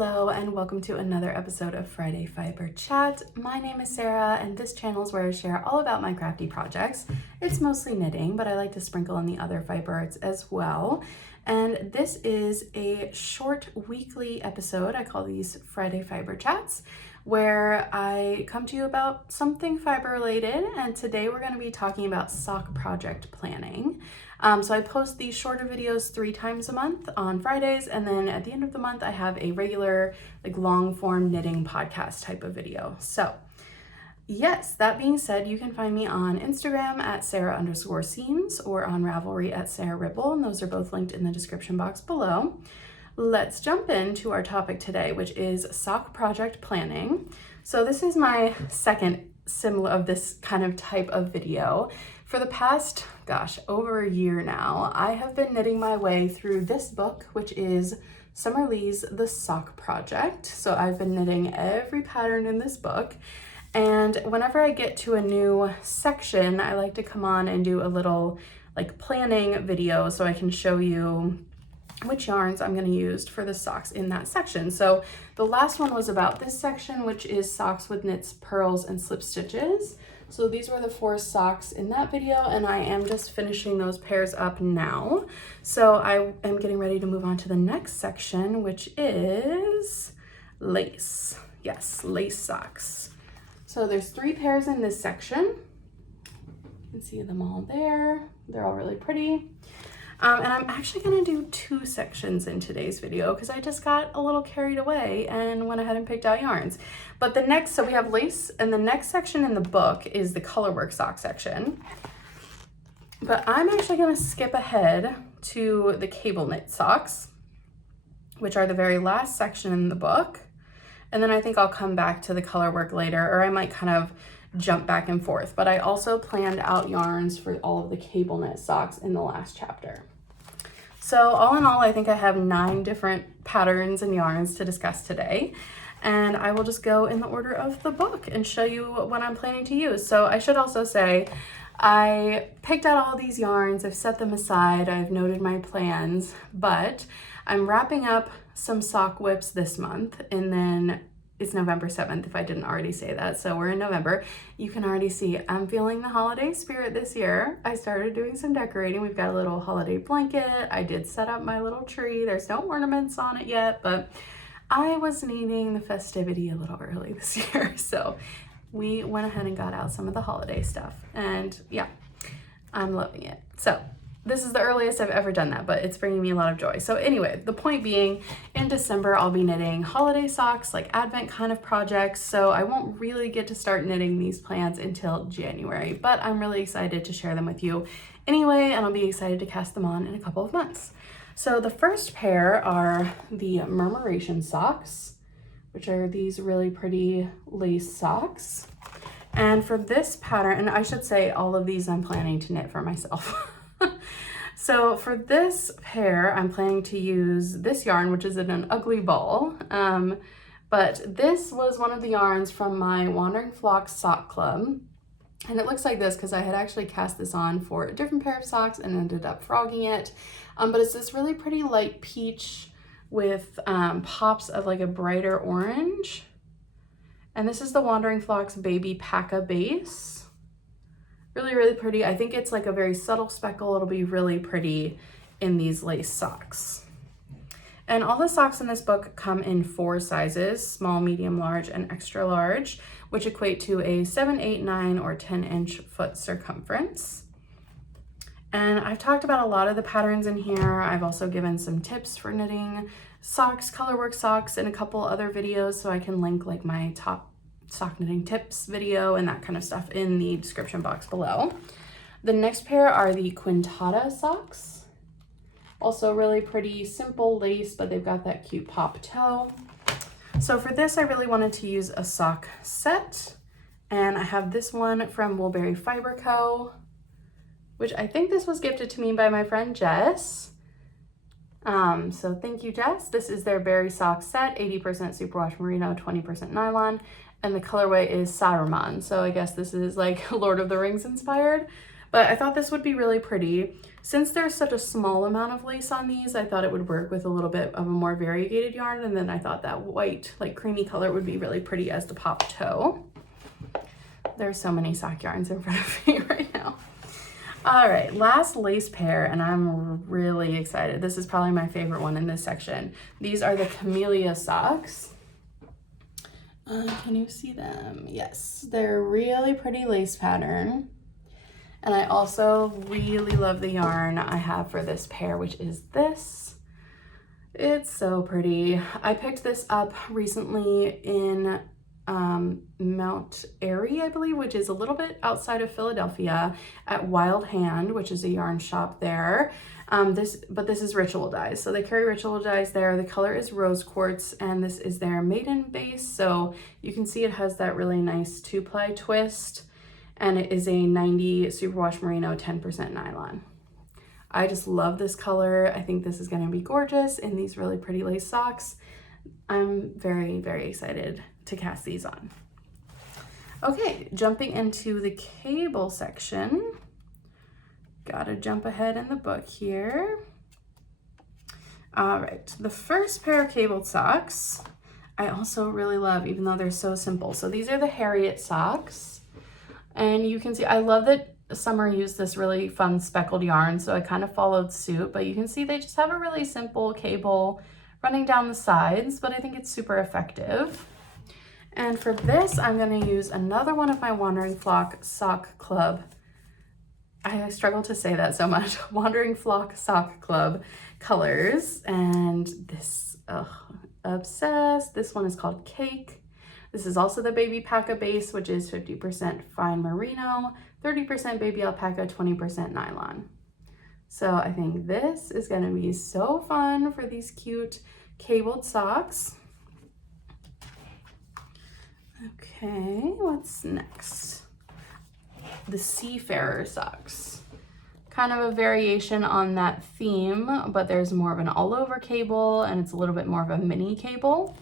Hello and welcome to another episode of Friday Fiber Chat. My name is Sarah and this channel is where I share all about my crafty projects. It's mostly knitting, but I like to sprinkle in the other fiber arts as well. And this is a short weekly episode. I call these Friday Fiber Chats, where I come to you about something fiber related. And today we're going to be talking about sock project planning. So I post these shorter videos 3 times a month on Fridays, and then at the end of the month I have a regular long form knitting podcast type of video. So yes, that being said, you can find me on Instagram at Sarah_seams or on Ravelry at Sarah Ripple, and those are both linked in the description box below. Let's jump into our topic today, which is sock project planning. So this is my second similar of this kind of type of video. For the past, over a year now, I have been knitting my way through this book, which is Summer Lee's The Sock Project. So I've been knitting every pattern in this book. And whenever I get to a new section, I like to come on and do a little planning video so I can show you which yarns I'm going to use for the socks in that section. So the last one was about this section, which is socks with knits, pearls, and slip stitches. So these were the 4 socks in that video, and I am just finishing those pairs up now. So I am getting ready to move on to the next section, which is lace. Yes, lace socks. So there's 3 pairs in this section. You can see them all there. They're all really pretty. And I'm actually gonna do 2 sections in today's video because I just got a little carried away and went ahead and picked out yarns. But so we have lace, and the next section in the book is the Colorwork sock section. But I'm actually gonna skip ahead to the cable knit socks, which are the very last section in the book. And then I think I'll come back to the Colorwork later, or I might kind of jump back and forth. But I also planned out yarns for all of the cable knit socks in the last chapter. So all in all, I think I have 9 different patterns and yarns to discuss today. And I will just go in the order of the book and show you what I'm planning to use. So I should also say, I picked out all these yarns, I've set them aside, I've noted my plans, but I'm wrapping up some sock whips this month, and then it's November 7th, if I didn't already say that. So we're in November. You can already see I'm feeling the holiday spirit this year. I started doing some decorating. We've got a little holiday blanket. I did set up my little tree. There's no ornaments on it yet, but I was needing the festivity a little early this year. So we went ahead and got out some of the holiday stuff, and yeah, I'm loving it. So this is the earliest I've ever done that, but it's bringing me a lot of joy. So anyway, the point being, in December, I'll be knitting holiday socks, Advent kind of projects. So I won't really get to start knitting these plans until January, but I'm really excited to share them with you anyway, and I'll be excited to cast them on in a couple of months. So the first pair are the Murmuration socks, which are these really pretty lace socks. And for this pattern, and I should say all of these I'm planning to knit for myself. So for this pair, I'm planning to use this yarn, which is in an ugly ball. But this was one of the yarns from my Wandering Flock sock club. And it looks like this because I had actually cast this on for a different pair of socks and ended up frogging it. But it's this really pretty light peach with pops of a brighter orange. And this is the Wandering Flock's Baby Paca base. Really, really pretty. I think it's a very subtle speckle. It'll be really pretty in these lace socks. And all the socks in this book come in 4 sizes: small, medium, large, and extra large, which equate to a 7, 8, 9, or 10-inch foot circumference. And I've talked about a lot of the patterns in here. I've also given some tips for knitting socks, Colorwork socks, in a couple other videos, so I can link my top sock knitting tips video and that kind of stuff in the description box below. The next pair are the Quintata socks. Also really pretty, simple lace, but they've got that cute pop toe. So for this, I really wanted to use a sock set, and I have this one from Woolberry Fiber Co., which I think this was gifted to me by my friend Jess. So thank you, Jess. This is their berry sock set, 80% superwash merino, 20% nylon, and the colorway is Saruman. So I guess this is Lord of the Rings inspired, But I thought this would be really pretty. Since there's such a small amount of lace on these, I thought it would work with a little bit of a more variegated yarn, and then I thought that white, like creamy color would be really pretty as the pop toe. There's so many sock yarns in front of me right now. All right, last lace pair, and I'm really excited. This is probably my favorite one in this section. These are the Camellia socks. Can you see them? Yes, they're really pretty lace pattern. And I also really love the yarn I have for this pair, which is this. It's so pretty. I picked this up recently in Mount Airy, I believe, which is a little bit outside of Philadelphia, at Wild Hand, which is a yarn shop there. But this is ritual dyes. So they carry ritual dyes there. The color is rose quartz, and this is their maiden base. So you can see it has that really nice 2-ply twist, and it is a 90 superwash merino 10% nylon. I just love this color. I think this is going to be gorgeous in these really pretty lace socks. I'm very, very excited to cast these on. Okay, jumping into the cable section. Gotta jump ahead in the book here. All right, the first pair of cabled socks I also really love, even though they're so simple. So these are the Harriet socks. And you can see, I love that Summer used this really fun speckled yarn, so I kind of followed suit, but you can see they just have a really simple cable running down the sides, but I think it's super effective. And for this, I'm going to use another one of my Wandering Flock Sock Club. I struggle to say that so much. Wandering Flock Sock Club colors. And this, obsessed. This one is called Cake. This is also the Baby Paca base, which is 50% fine merino, 30% baby alpaca, 20% nylon. So I think this is going to be so fun for these cute cabled socks. Okay, what's next? The Seafarer socks. Kind of a variation on that theme, but there's more of an all-over cable, and it's a little bit more of a mini cable.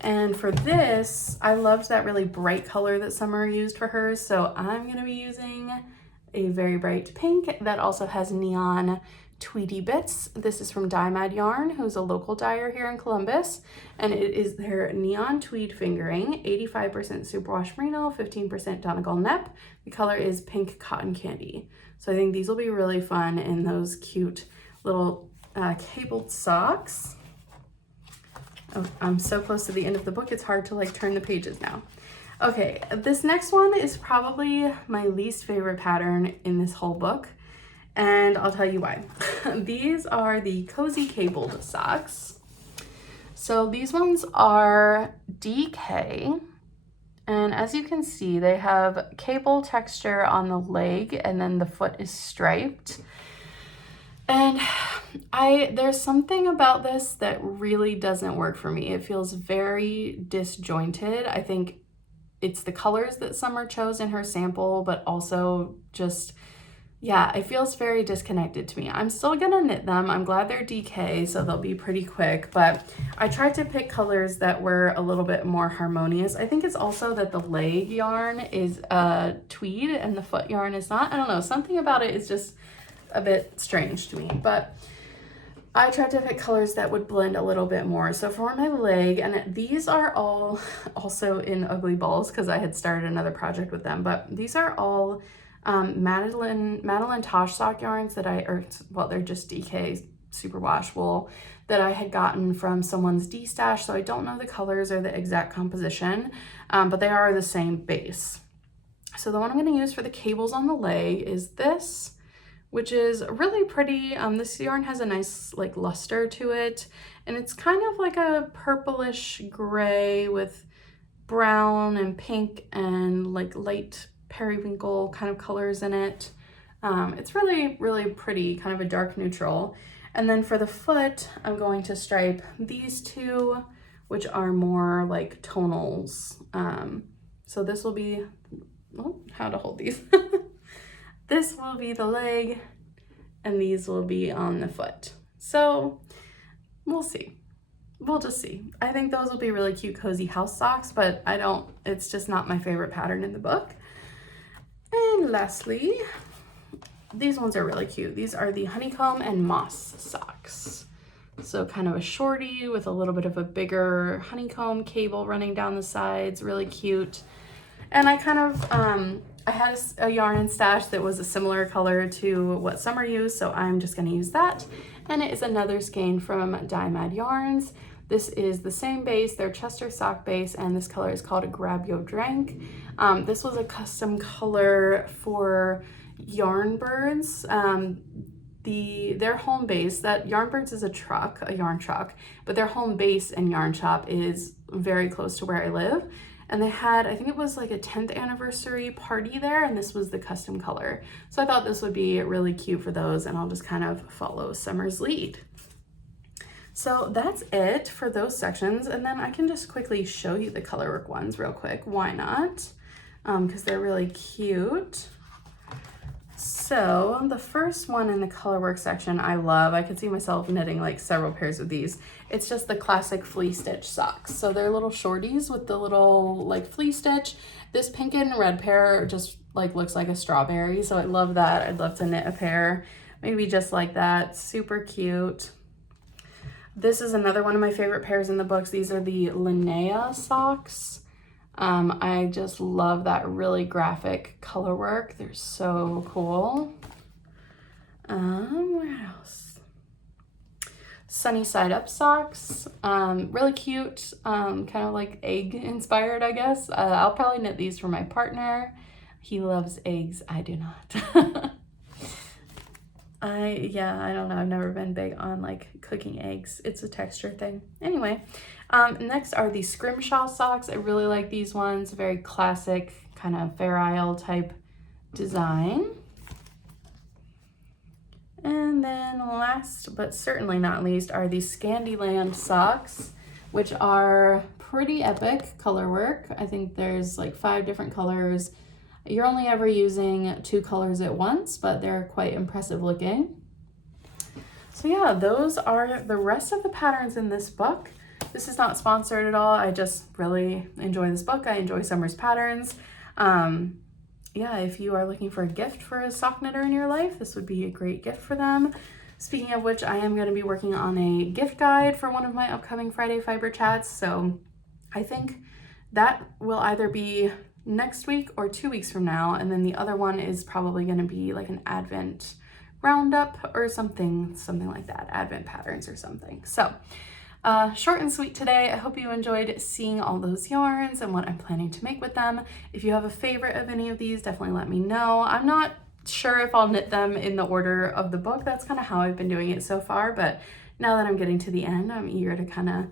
And for this, I loved that really bright color that Summer used for hers, so I'm going to be using a very bright pink that also has neon tweedy bits. This is from Dye Mad Yarn, who's a local dyer here in Columbus, and it is their neon tweed fingering, 85% superwash merino, 15% Donegal nep. The color is pink cotton candy. So I think these will be really fun in those cute little cabled socks. Oh, I'm so close to the end of the book, it's hard to like turn the pages now. Okay, this next one is probably my least favorite pattern in this whole book, and I'll tell you why. These are the Cozy Cabled socks. So these ones are DK, and as you can see, they have cable texture on the leg, and then the foot is striped. And there's something about this that really doesn't work for me. It feels very disjointed. I think it's the colors that Summer chose in her sample, but also just, yeah, it feels very disconnected to me. I'm still gonna knit them. I'm glad they're DK, so they'll be pretty quick, but I tried to pick colors that were a little bit more harmonious. I think it's also that the leg yarn is tweed and the foot yarn is not. I don't know, something about it is just a bit strange to me, but I tried to pick colors that would blend a little bit more. So for my leg, and these are all also in Ugly Balls because I had started another project with them, but these are all Madeline Tosh sock yarns that they're just DK superwash wool that I had gotten from someone's D-stash, so I don't know the colors or the exact composition, but they are the same base. So the one I'm going to use for the cables on the leg is this, which is really pretty. This yarn has a nice like luster to it, and it's kind of like a purplish gray with brown and pink and like light periwinkle kind of colors in it. It's really, really pretty, kind of a dark neutral. And then for the foot, I'm going to stripe these two, which are more like tonals. So this will be, oh, how to hold these. This will be the leg, and these will be on the foot. So we'll see. We'll just see. I think those will be really cute cozy house socks, but it's just not my favorite pattern in the book. And lastly, these ones are really cute. These are the honeycomb and moss socks. So kind of a shorty with a little bit of a bigger honeycomb cable running down the sides, really cute. And I kind of, I had a yarn in stash that was a similar color to what Summer used, so I'm just gonna use that. And it is another skein from Dye Mad Yarns. This is the same base, their Chester sock base, and this color is called Grab Yo Drank. This was a custom color for Yarnbirds. Their home base, that Yarnbirds is a yarn truck, but their home base and yarn shop is very close to where I live. And they had, I think it was like a 10th anniversary party there, and this was the custom color. So I thought this would be really cute for those, and I'll just kind of follow Summer's lead. So that's it for those sections. And then I can just quickly show you the Colorwork ones real quick. Why not? Because they're really cute. So the first one in the Colorwork section I love. I could see myself knitting like several pairs of these. It's just the classic flea stitch socks. So they're little shorties with the little like flea stitch. This pink and red pair just like looks like a strawberry. So I love that. I'd love to knit a pair, maybe just like that. Super cute. This is another one of my favorite pairs in the books. These are the Linnea socks. I just love that really graphic color work. They're so cool. What else? Sunny side up socks. Really cute. Kind of like egg inspired, I guess. I'll probably knit these for my partner. He loves eggs. I do not. I don't know. I've never been big on like cooking eggs. It's a texture thing. Anyway, next are the Scrimshaw socks. I really like these ones. Very classic kind of Fair Isle type design. And then last but certainly not least are the Scandyland socks, which are pretty epic color work. I think there's like 5 different colors. You're only ever using 2 colors at once, but they're quite impressive looking. So yeah, those are the rest of the patterns in this book. This is not sponsored at all. I just really enjoy this book. I enjoy Summer's patterns. Yeah, if you are looking for a gift for a sock knitter in your life, this would be a great gift for them. Speaking of which, I am going to be working on a gift guide for one of my upcoming Friday Fiber Chats. So I think that will either be next week or 2 weeks from now, and then the other one is probably going to be like an Advent roundup or something like that, Advent patterns or something. So short and sweet today. I hope you enjoyed seeing all those yarns and what I'm planning to make with them. If you have a favorite of any of these, definitely let me know. I'm not sure if I'll knit them in the order of the book. That's kind of how I've been doing it so far, but now that I'm getting to the end, I'm eager to kind of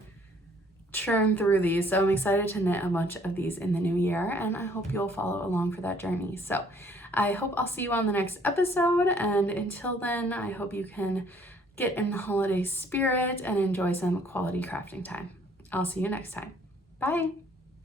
churn through these. So I'm excited to knit a bunch of these in the new year, and I hope you'll follow along for that journey. So I hope I'll see you on the next episode, and until then, I hope you can get in the holiday spirit and enjoy some quality crafting time. I'll see you next time. Bye.